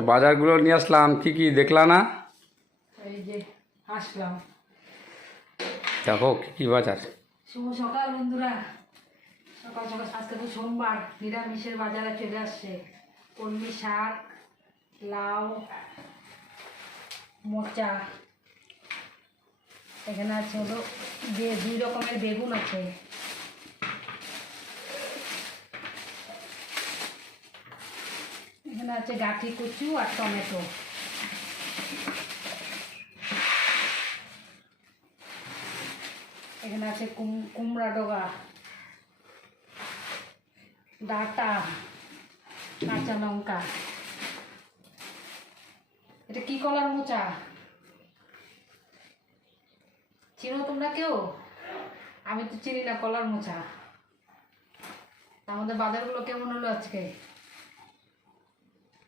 বাজারগুলো নিয়ে আসলাম, কি কি দেখলা না? এই যে আসলাম। দেখো কি কি বাজার। শুভ সকাল বন্ধুরা। সকাল সকাল আজকে তো সোমবার, নিরামিষের বাজারে চলে আসছে। কলমি শাক, লাউ, মোচা, এখানে আছে হলো দুই রকমের বেগুন আছে, এখানে আছে গাঠি কচু আর টমেটো, এখানে আছে কুমড়া ডগা, ডাঁটা, কাঁচা লঙ্কা। এটা কি কলার মোচা চিনো তোমরা কেউ? আমি তো চিনি না কলার মোচা। আমাদের বাজারগুলো কেমন হলো আজকে?